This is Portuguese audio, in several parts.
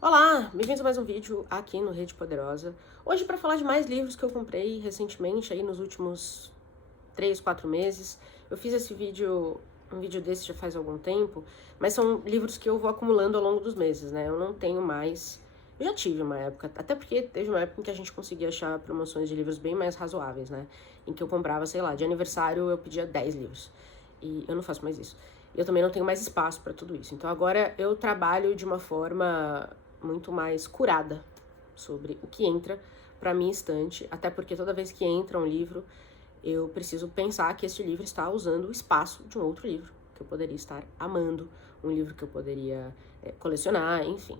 Olá, bem-vindos a mais um vídeo aqui no Rede Poderosa. Hoje para falar de mais livros que eu comprei recentemente, aí nos últimos 3, 4 meses. Eu fiz um vídeo desse já faz algum tempo, mas são livros que eu vou acumulando ao longo dos meses, né? Eu não tenho mais... Eu já tive uma época, até porque teve uma época em que a gente conseguia achar promoções de livros bem mais razoáveis, né? Em que eu comprava, sei lá, de aniversário eu pedia 10 livros. E eu não faço mais isso. Eu também não tenho mais espaço para tudo isso. Então agora eu trabalho de uma forma muito mais curada sobre o que entra para minha estante, até porque toda vez que entra um livro, eu preciso pensar que esse livro está usando o espaço de um outro livro, que eu poderia estar amando, um livro que eu poderia colecionar, enfim.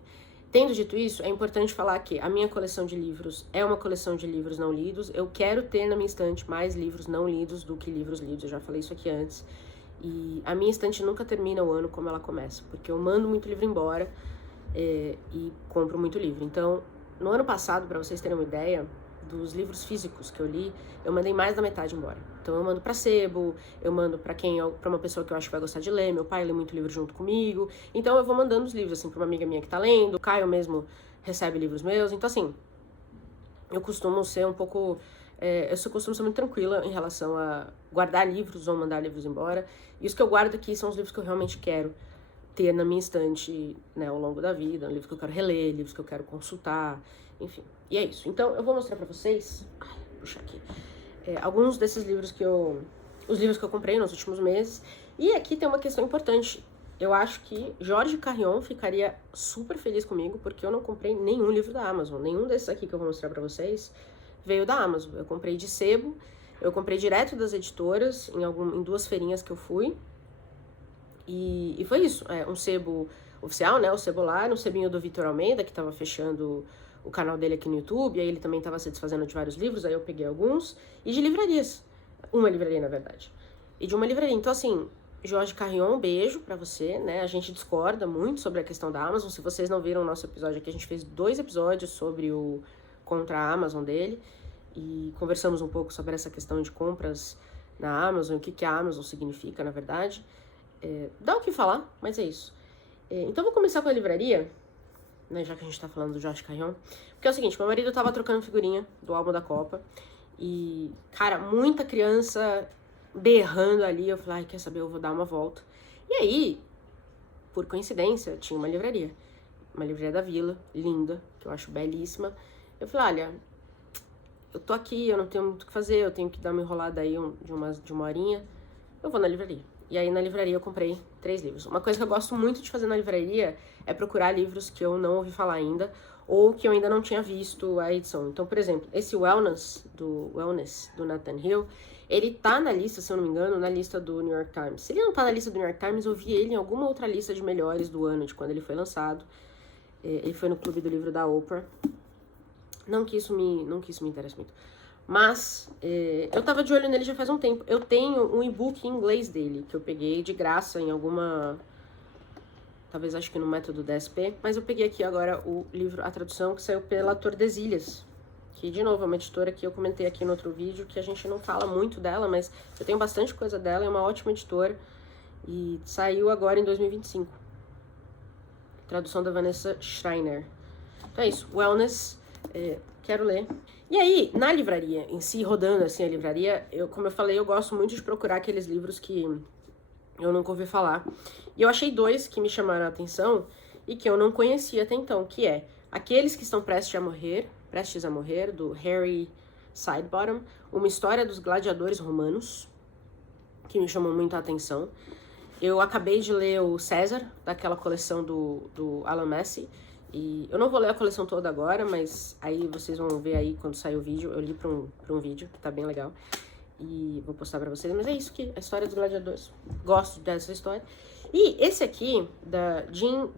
Tendo dito isso, é importante falar que a minha coleção de livros é uma coleção de livros não lidos. Eu quero ter na minha estante mais livros não lidos do que livros lidos, eu já falei isso aqui antes. E a minha estante nunca termina o ano como ela começa, porque eu mando muito livro embora e compro muito livro. Então, no ano passado, para vocês terem uma ideia, dos livros físicos que eu li, eu mandei mais da metade embora. Então eu mando para sebo, eu mando para uma pessoa que eu acho que vai gostar de ler. Meu pai lê muito livro junto comigo. Então eu vou mandando os livros assim para uma amiga minha que tá lendo. O Caio mesmo recebe livros meus. Então assim, eu costumo ser um pouco eu costumo ser muito tranquila em relação a guardar livros ou mandar livros embora. E os que eu guardo aqui são os livros que eu realmente quero ter na minha estante, né, ao longo da vida, livros que eu quero reler, livros que eu quero consultar, enfim. E é isso. Então, eu vou mostrar pra vocês, puxa aqui, alguns desses livros os livros que eu comprei nos últimos meses. E aqui tem uma questão importante. Eu acho que Jorge Carrion ficaria super feliz comigo, porque eu não comprei nenhum livro da Amazon. Nenhum desses aqui que eu vou mostrar pra vocês veio da Amazon. Eu comprei de sebo, eu comprei direto das editoras, em duas feirinhas que eu fui. E foi isso, um sebo oficial, né, o Cebolar, um sebinho do Vitor Almeida, que tava fechando o canal dele aqui no YouTube, aí ele também tava se desfazendo de vários livros, aí eu peguei alguns, e de livrarias, uma livraria, na verdade, e de uma livraria. Então, assim, Jorge Carrion, um beijo pra você, né, a gente discorda muito sobre a questão da Amazon. Se vocês não viram o nosso episódio aqui, a gente fez 2 episódios sobre o contra a Amazon dele, e conversamos um pouco sobre essa questão de compras na Amazon, o que a Amazon significa, na verdade. Dá o que falar, mas é isso. Então vou começar com a livraria, né, já que a gente tá falando do Jorge Carrion. Porque é o seguinte, meu marido tava trocando figurinha do álbum da Copa. E, cara, muita criança berrando ali. Eu falei, ai, quer saber, eu vou dar uma volta. E aí, por coincidência, tinha uma livraria. Uma livraria da Vila, linda, que eu acho belíssima. Eu falei, olha, eu tô aqui, eu não tenho muito o que fazer, eu tenho que dar uma enrolada aí de uma horinha. Eu vou na livraria. E aí na livraria eu comprei 3 livros. Uma coisa que eu gosto muito de fazer na livraria é procurar livros que eu não ouvi falar ainda ou que eu ainda não tinha visto a edição. Então, por exemplo, esse Wellness do Nathan Hill, ele tá na lista, se eu não me engano, na lista do New York Times. Se ele não tá na lista do New York Times, eu vi ele em alguma outra lista de melhores do ano, de quando ele foi lançado. Ele foi no Clube do Livro da Oprah. Não que isso me interesse muito. Mas eu tava de olho nele já faz um tempo. Eu tenho um e-book em inglês dele, que eu peguei de graça em alguma... Talvez acho que no método DSP. Mas eu peguei aqui agora o livro, a tradução, que saiu pela Tordesilhas. Que, de novo, é uma editora que eu comentei aqui no outro vídeo, que a gente não fala muito dela, mas eu tenho bastante coisa dela, é uma ótima editora. E saiu agora em 2025. Tradução da Vanessa Schreiner. Então é isso, Wellness, quero ler. E aí, na livraria em si, rodando assim a livraria, como eu falei, eu gosto muito de procurar aqueles livros que eu nunca ouvi falar. E eu achei 2 que me chamaram a atenção e que eu não conhecia até então, que é Aqueles que Estão Prestes a Morrer, do Harry Sidebottom, uma história dos gladiadores romanos, que me chamou muito a atenção. Eu acabei de ler o César, daquela coleção do Alan Messi, e eu não vou ler a coleção toda agora, mas aí vocês vão ver aí quando sair o vídeo. Eu li pra um vídeo, que tá bem legal. E vou postar pra vocês. Mas é isso que a história dos gladiadores. Gosto dessa história. E esse aqui, da Jean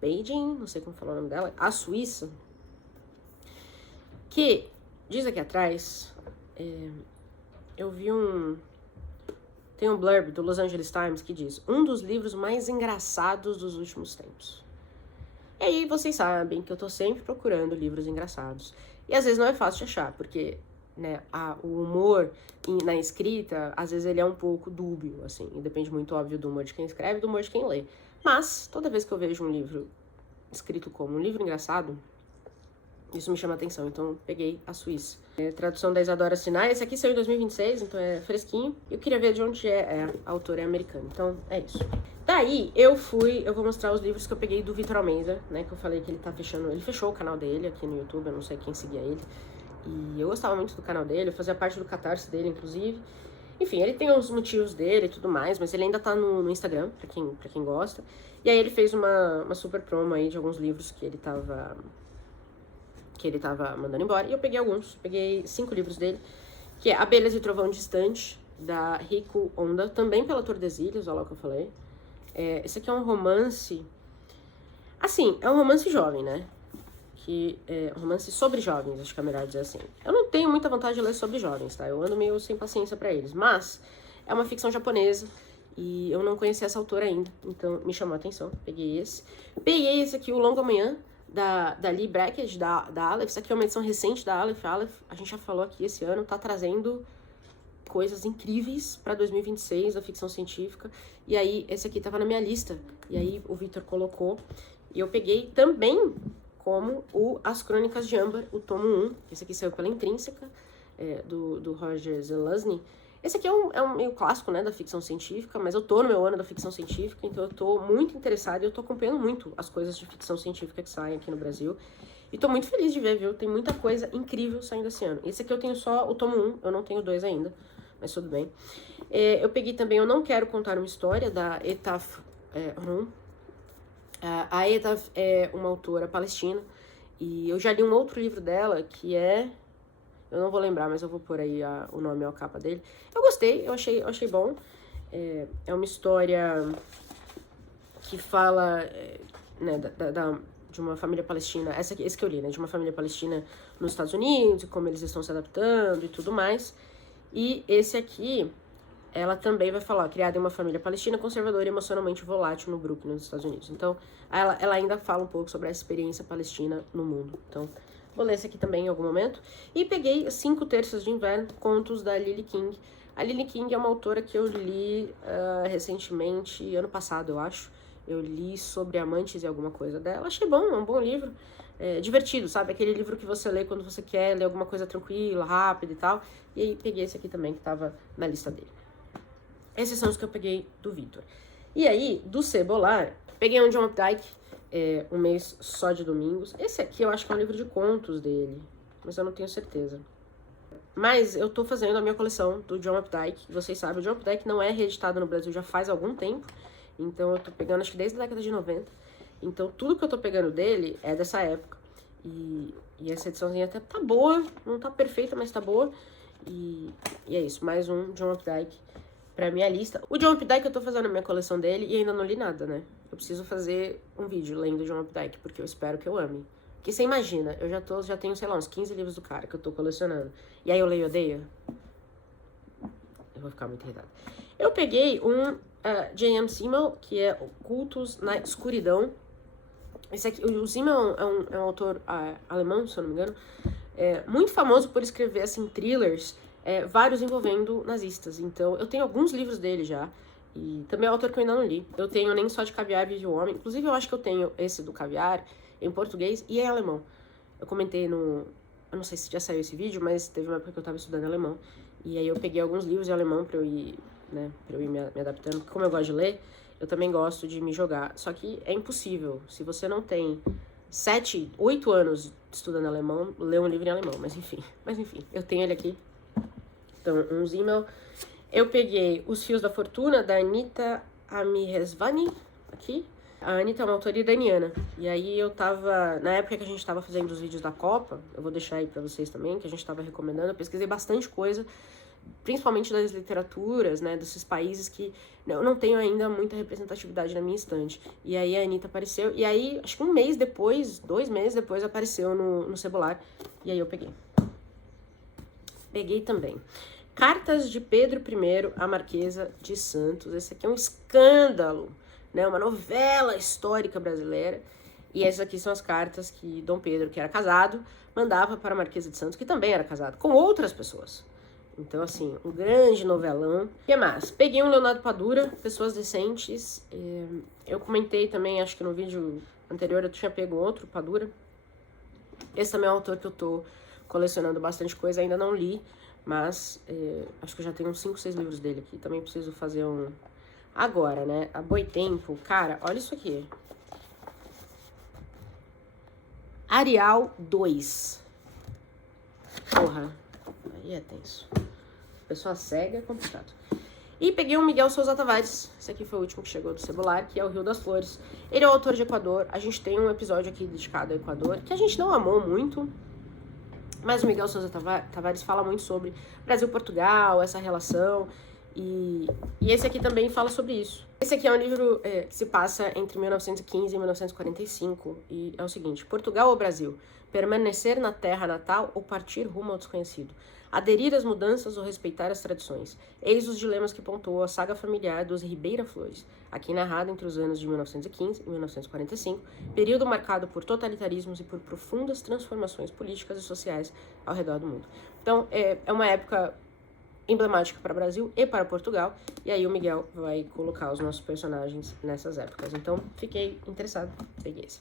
Beijing, não sei como falar o nome dela, a Suíça, que diz aqui atrás, eu vi tem um blurb do Los Angeles Times que diz: um dos livros mais engraçados dos últimos tempos. E aí vocês sabem que eu tô sempre procurando livros engraçados. E às vezes não é fácil de achar, porque né, o humor na escrita, às vezes ele é um pouco dúbio, assim. E depende muito, óbvio, do humor de quem escreve e do humor de quem lê. Mas, toda vez que eu vejo um livro escrito como um livro engraçado, isso me chama a atenção, então peguei a Suíça. Tradução da Isadora Sinai, esse aqui saiu em 2026, então é fresquinho. Eu queria ver de onde a autora é americana, então é isso. Daí eu vou mostrar os livros que eu peguei do Vitor Almeida, né, que eu falei que ele tá fechando, ele fechou o canal dele aqui no YouTube, eu não sei quem seguia ele. E eu gostava muito do canal dele, eu fazia parte do Catarse dele, inclusive. Enfim, ele tem os motivos dele e tudo mais, mas ele ainda tá no Instagram, pra quem gosta. E aí ele fez uma super promo aí de alguns livros que ele tava mandando embora. E eu peguei alguns, peguei 5 livros dele, que é Abelhas e Trovão Distante, da Rico Onda, também pela Tordesilhas, olha lá o que eu falei. Esse aqui é um romance... Assim, é um romance jovem, né? Que é um romance sobre jovens, acho que é melhor dizer assim. Eu não tenho muita vontade de ler sobre jovens, tá? Eu ando meio sem paciência pra eles. Mas é uma ficção japonesa e eu não conhecia essa autora ainda, então me chamou a atenção. Peguei esse. Peguei esse aqui, O Longo Amanhã, da Lee Brackett, da Aleph. Isso aqui é uma edição recente da Aleph. A Aleph, a gente já falou aqui esse ano, tá trazendo coisas incríveis pra 2026 da ficção científica. E aí, esse aqui tava na minha lista. E aí, o Victor colocou. E eu peguei também como As Crônicas de Âmbar, o tomo 1. Esse aqui saiu pela Intrínseca, do Roger Zelazny. Esse aqui é um meio clássico, né, da ficção científica, mas eu tô no meu ano da ficção científica, então eu tô muito interessada e eu tô acompanhando muito as coisas de ficção científica que saem aqui no Brasil. E tô muito feliz de ver, viu? Tem muita coisa incrível saindo esse ano. Esse aqui eu tenho só o tomo 1, eu não tenho 2 ainda, mas tudo bem. Eu peguei também Eu Não Quero Contar Uma História, da Etaf Rum. A Etaf é uma autora palestina, e eu já li um outro livro dela, que é... Eu não vou lembrar, mas eu vou pôr aí o nome ou a capa dele. Eu gostei, eu achei bom. É uma história que fala né, de uma família palestina, esse que eu li, né? De uma família palestina nos Estados Unidos, e como eles estão se adaptando e tudo mais. E esse aqui, ela também vai falar, criada em uma família palestina conservadora e emocionalmente volátil no Brooklyn, nos Estados Unidos. Então, ela ainda fala um pouco sobre a experiência palestina no mundo. Então, vou ler esse aqui também em algum momento. E peguei 5 Terços de Inverno, contos da Lily King. A Lily King é uma autora que eu li recentemente, ano passado, eu acho. Eu li sobre Amantes e alguma coisa dela. Achei bom, é um bom livro. Divertido, sabe? Aquele livro que você lê quando você quer ler alguma coisa tranquila, rápida e tal. E aí peguei esse aqui também, que tava na lista dele. Esses são os que eu peguei do Victor. E aí, do Cebolar, peguei um John Updike, Um Mês Só de Domingos. Esse aqui eu acho que é um livro de contos dele, mas eu não tenho certeza. Mas eu tô fazendo a minha coleção do John Updike. Vocês sabem, o John Updike não é reeditado no Brasil já faz algum tempo. Então eu tô pegando, acho que desde a década de 90. Então tudo que eu tô pegando dele é dessa época. E essa ediçãozinha até tá boa, não tá perfeita, mas tá boa. E é isso, mais um John Updike pra minha lista. O John Updike eu tô fazendo a minha coleção dele e ainda não li nada, né? Eu preciso fazer um vídeo lendo John Updike, porque eu espero que eu ame. Porque você imagina, eu já tenho, sei lá, uns 15 livros do cara que eu tô colecionando. E aí eu leio e odeio? Eu vou ficar muito irritada. Eu peguei um J.M. Simmel, que é Ocultos na Escuridão. Esse aqui, o Simmel é um autor alemão, se eu não me engano, muito famoso por escrever, assim, thrillers, vários envolvendo nazistas. Então, eu tenho alguns livros dele já, e também é um autor que eu ainda não li. Eu tenho Nem Só de Caviar Vive o Homem. Inclusive, eu acho que eu tenho esse do Caviar em português e em alemão. Eu comentei eu não sei se já saiu esse vídeo, mas teve uma época que eu tava estudando alemão. E aí eu peguei alguns livros em alemão pra eu ir, né, me adaptando. Porque como eu gosto de ler, eu também gosto de me jogar. Só que é impossível. Se você não tem 7, 8 anos estudando alemão, ler um livro em alemão. Mas enfim, eu tenho ele aqui. Então, um Simmel. Eu peguei Os Fios da Fortuna, da Anita Amirezvani, aqui. A Anitta é uma autora iraniana. E aí eu tava, na época que a gente tava fazendo os vídeos da Copa, eu vou deixar aí pra vocês também, que a gente tava recomendando, eu pesquisei bastante coisa, principalmente das literaturas, né, desses países que eu não tenho ainda muita representatividade na minha estante. E aí a Anitta apareceu, e aí acho que 1 mês depois, 2 meses depois, apareceu no Cebolar, e aí eu peguei. Peguei também Cartas de Pedro I à Marquesa de Santos. Esse aqui é um escândalo, né? Uma novela histórica brasileira. E essas aqui são as cartas que Dom Pedro, que era casado, mandava para a Marquesa de Santos, que também era casado, com outras pessoas. Então, assim, um grande novelão. O que mais? Peguei um Leonardo Padura, Pessoas Decentes. Eu comentei também, acho que no vídeo anterior eu tinha pego outro, Padura. Esse também é um autor que eu tô colecionando bastante coisa, ainda não li, mas acho que eu já tenho uns 5, 6 livros dele aqui. Também preciso fazer um... Agora, né, a Boitempo, cara, olha isso aqui. Arial 2. Porra, aí é tenso. Pessoa cega é complicado. E peguei um Miguel Sousa Tavares, esse aqui foi o último que chegou do Cebular, que é o Rio das Flores. Ele é o autor de Equador, a gente tem um episódio aqui dedicado ao Equador, que a gente não amou muito, mas o Miguel Sousa Tavares fala muito sobre Brasil-Portugal, essa relação, e esse aqui também fala sobre isso. Esse aqui é um livro que se passa entre 1915 e 1945, e é o seguinte: Portugal ou Brasil? Permanecer na terra natal ou partir rumo ao desconhecido? Aderir às mudanças ou respeitar as tradições? Eis os dilemas que pontuou a saga familiar dos Ribeira Flores, aqui narrada entre os anos de 1915 e 1945, período marcado por totalitarismos e por profundas transformações políticas e sociais ao redor do mundo. Então, é uma época emblemática para o Brasil e para Portugal, e aí o Miguel vai colocar os nossos personagens nessas épocas. Então, fiquei interessado, peguei esse.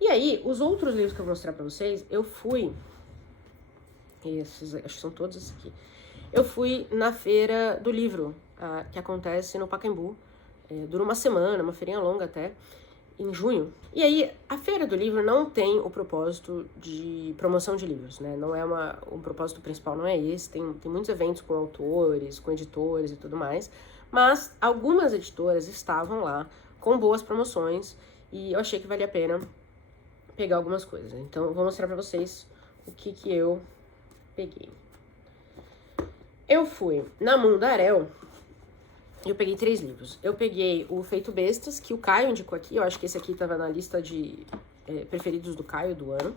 E aí, os outros livros que eu vou mostrar para vocês, eu fui... Esses, acho que são todos esses aqui. Eu fui na feira do livro, que acontece no Pacaembu. Dura uma semana, uma feirinha longa até, em junho. E aí, a feira do livro não tem o propósito de promoção de livros, né? Não é o propósito principal não é esse. Tem muitos eventos com autores, com editores e tudo mais. Mas algumas editoras estavam lá com boas promoções e eu achei que valia a pena pegar algumas coisas. Então, eu vou mostrar pra vocês o que eu peguei. Eu fui na Mundaréu, eu peguei 3 livros. Eu peguei o Feito Bestas, que o Caio indicou aqui, eu acho que esse aqui estava na lista de preferidos do Caio do ano.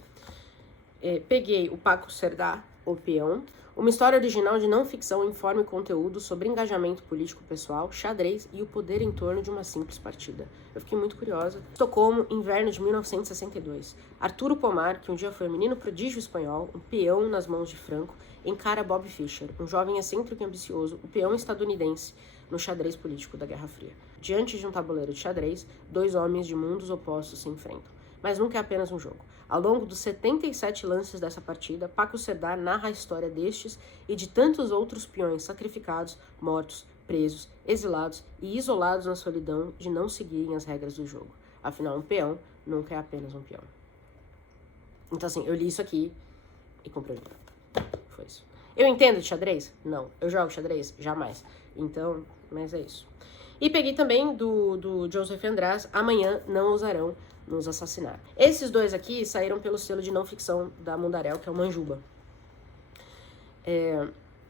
Peguei o Paco Cerdá, O Peão, uma história original de não ficção informe conteúdo sobre engajamento político pessoal, xadrez e o poder em torno de uma simples partida. Eu fiquei muito curiosa. Estocolmo, inverno de 1962. Arturo Pomar, que um dia foi um menino prodígio espanhol, um peão nas mãos de Franco, encara Bob Fischer, um jovem excêntrico e ambicioso, o peão estadunidense no xadrez político da Guerra Fria. Diante de um tabuleiro de xadrez, 2 homens de mundos opostos se enfrentam. Mas nunca é apenas um jogo. Ao longo dos 77 lances dessa partida, Paco Cerdá narra a história destes e de tantos outros peões sacrificados, mortos, presos, exilados e isolados na solidão de não seguirem as regras do jogo. Afinal, um peão nunca é apenas um peão. Então, assim, eu li isso aqui e comprei o livro. Foi isso. Eu entendo de xadrez? Não. Eu jogo xadrez? Jamais. Então, mas é isso. E peguei também do Joseph András, Amanhã Não Ousarão Nos Assassinar. Esses 2 aqui saíram pelo selo de não ficção da Mundaréu, que é o Manjuba.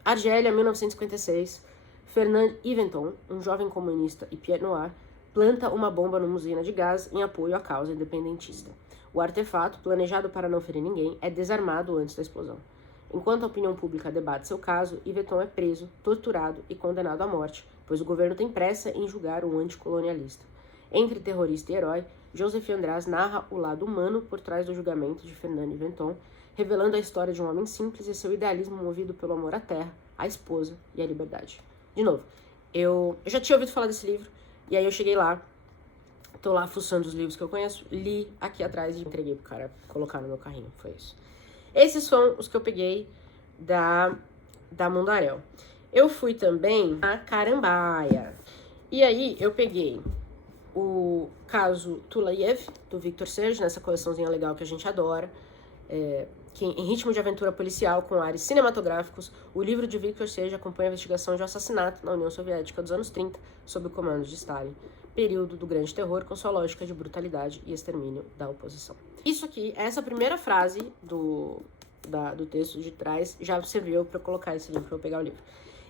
Argélia, 1956. Fernand Yventon, um jovem comunista e pied noir, planta uma bomba numa usina de gás em apoio à causa independentista. O artefato, planejado para não ferir ninguém, é desarmado antes da explosão. Enquanto a opinião pública debate seu caso, Yventon é preso, torturado e condenado à morte, pois o governo tem pressa em julgar um anticolonialista. Entre terrorista e herói, Joseph András narra o lado humano por trás do julgamento de Fernand Yventon, revelando a história de um homem simples e seu idealismo movido pelo amor à terra, à esposa e à liberdade. De novo, eu já tinha ouvido falar desse livro, e aí eu cheguei lá, tô lá fuçando os livros que eu conheço, li aqui atrás e entreguei pro cara colocar no meu carrinho, foi isso. Esses foram os que eu peguei da Mundaréu. Eu fui também a Carambaia. E aí eu peguei o caso Tulayev, do Victor Serge, nessa coleçãozinha legal que a gente adora, que em ritmo de aventura policial com ares cinematográficos, o livro de Victor Serge acompanha a investigação de um assassinato na União Soviética dos anos 30, sob o comando de Stalin, período do grande terror com sua lógica de brutalidade e extermínio da oposição. Isso aqui, essa primeira frase do texto de trás já serviu para eu colocar esse livro, para eu pegar o livro.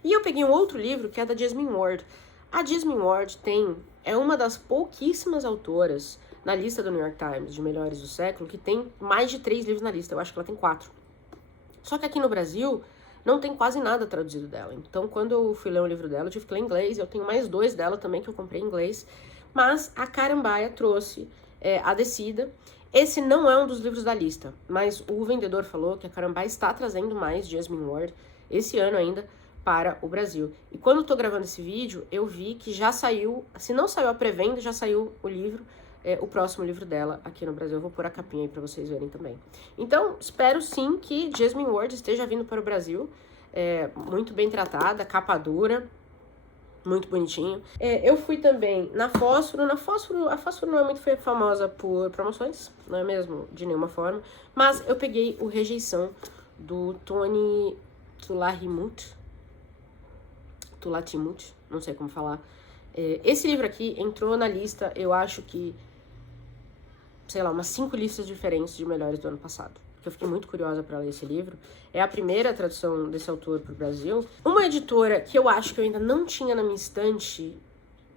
E eu peguei um outro livro que é da Jasmine Ward. A Jasmine Ward é uma das pouquíssimas autoras na lista do New York Times de melhores do século que tem mais de 3 livros na lista. Eu acho que ela tem 4. Só que aqui no Brasil não tem quase nada traduzido dela. Então, quando eu fui ler um livro dela, eu tive que ler em inglês. Eu tenho mais 2 dela também que eu comprei em inglês. Mas a Carambaia trouxe A Descida. Esse não é um dos livros da lista, mas o vendedor falou que a Carambaia está trazendo mais Jasmine Ward esse ano ainda para o Brasil. E quando eu tô gravando esse vídeo, eu vi que já saiu, se não saiu a pré-venda, já saiu o livro o próximo livro dela aqui no Brasil. Eu vou pôr a capinha aí pra vocês verem também. Então, espero sim que Jasmine Ward esteja vindo para o Brasil. Muito bem tratada, capa dura, muito bonitinho. Eu fui também na Fósforo. A Fósforo não é muito famosa por promoções, não é mesmo? De nenhuma forma. Mas eu peguei o Rejeição, do Tony Tulatimut, não sei como falar. Esse livro aqui entrou na lista, eu acho que, sei lá, umas 5 listas diferentes de melhores do ano passado. Eu fiquei muito curiosa para ler esse livro. É a primeira tradução desse autor para o Brasil. Uma editora que eu acho que eu ainda não tinha na minha estante,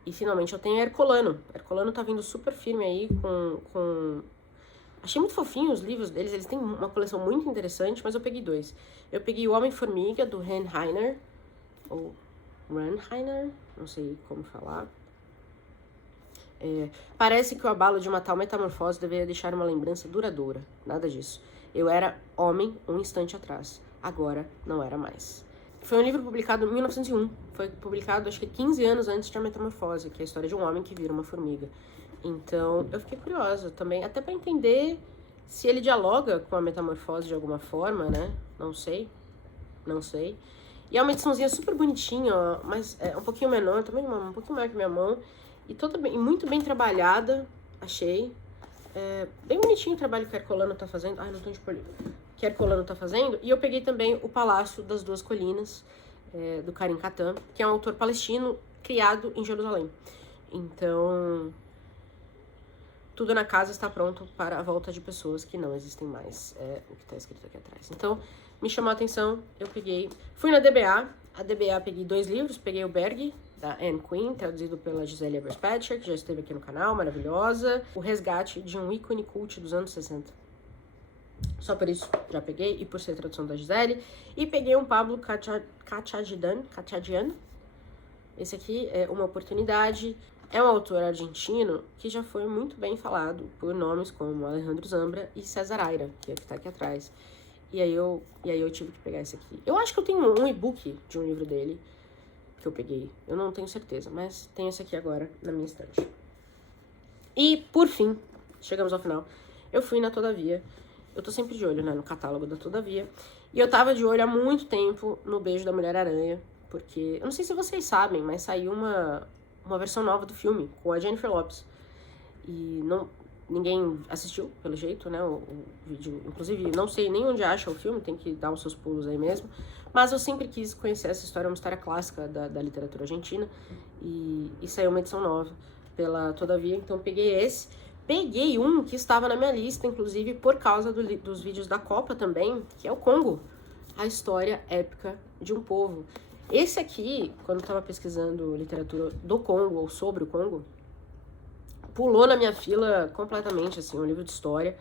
e finalmente eu tenho, é Hercolano. Hercolano tá vindo super firme aí com... Achei muito fofinho os livros deles, eles têm uma coleção muito interessante, mas eu peguei 2. Eu peguei O Homem-Formiga, do Han Heiner, ou Ran Heiner, não sei como falar. Parece que o abalo de uma tal metamorfose deveria deixar uma lembrança duradoura. Nada disso. Eu era homem um instante atrás. Agora não era mais. Foi um livro publicado em 1901. Foi publicado, acho que 15 anos antes de A Metamorfose, que é a história de um homem que vira uma formiga. Então, eu fiquei curiosa também, até pra entender se ele dialoga com a metamorfose de alguma forma, né? Não sei. E é uma ediçãozinha super bonitinha, ó, mas é um pouquinho menor, também um pouquinho maior que minha mão. E muito bem trabalhada, achei. Bem bonitinho o trabalho que a Hercolano tá fazendo. Ai, não tô de polícia. Que a Hercolano tá fazendo. E eu peguei também O Palácio das Duas Colinas, do Karim Katan, que é um autor palestino criado em Jerusalém. Então, tudo na casa está pronto para a volta de pessoas que não existem mais. É o que tá escrito aqui atrás. Então, me chamou a atenção, eu peguei. Fui na DBA. A DBA peguei 2 livros. Peguei o Berg, da Anne Quinn, traduzido pela Gisele Eberspacher, que já esteve aqui no canal, maravilhosa. O Resgate de um ícone cult dos anos 60. Só por isso já peguei, e por ser tradução da Gisele. E peguei um Pablo Cachadian. Esse aqui é Uma Oportunidade. É um autor argentino que já foi muito bem falado por nomes como Alejandro Zambra e César Aira, que é o que tá aqui atrás. E aí eu tive que pegar esse aqui. Eu acho que eu tenho um e-book de um livro dele, que eu peguei. Eu não tenho certeza, mas tenho esse aqui agora na minha estante. E, por fim, chegamos ao final. Eu fui na Todavia. Eu tô sempre de olho, né, no catálogo da Todavia. E eu tava de olho há muito tempo no Beijo da Mulher-Aranha, porque... Eu não sei se vocês sabem, mas saiu uma versão nova do filme, com a Jennifer Lopez. E ninguém assistiu, pelo jeito, né, o vídeo. Inclusive, não sei nem onde acha o filme, tem que dar os seus pulos aí mesmo. Mas eu sempre quis conhecer essa história, é uma história clássica da literatura argentina. E saiu uma edição nova pela Todavia, então eu peguei esse. Peguei um que estava na minha lista, inclusive, por causa dos vídeos da Copa também, que é o Congo. A História Épica de um Povo. Esse aqui, quando eu estava pesquisando literatura do Congo, ou sobre o Congo, pulou na minha fila completamente, assim, um livro de história.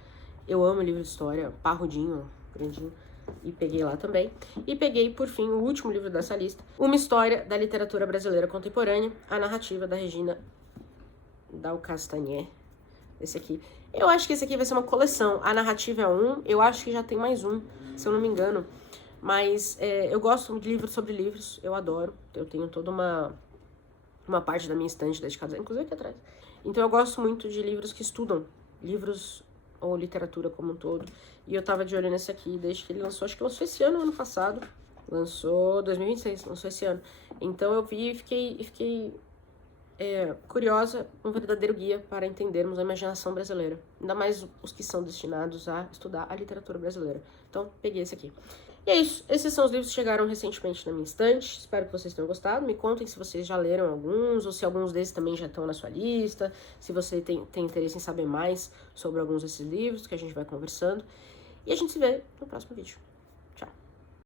Eu amo livro de história, parrudinho, grandinho. E peguei lá também. E peguei, por fim, o último livro dessa lista, Uma História da Literatura Brasileira Contemporânea, a narrativa da Regina Dal Castanher. Esse aqui. Eu acho que esse aqui vai ser uma coleção. A narrativa é um, eu acho que já tem mais um, se eu não me engano. Mas eu gosto de livros sobre livros, eu adoro. Eu tenho toda uma parte da minha estante dedicada, inclusive aqui atrás. Então eu gosto muito de livros que estudam livros ou literatura como um todo. E eu tava de olho nesse aqui desde que ele lançou. Acho que lançou esse ano passado. Lançou 2026, lançou esse ano. Então eu vi e fiquei curiosa, um verdadeiro guia para entendermos a imaginação brasileira. Ainda mais os que são destinados a estudar a literatura brasileira. Então, peguei esse aqui. E é isso. Esses são os livros que chegaram recentemente na minha estante. Espero que vocês tenham gostado. Me contem se vocês já leram alguns, ou se alguns desses também já estão na sua lista. Se você tem interesse em saber mais sobre alguns desses livros, que a gente vai conversando. E a gente se vê no próximo vídeo.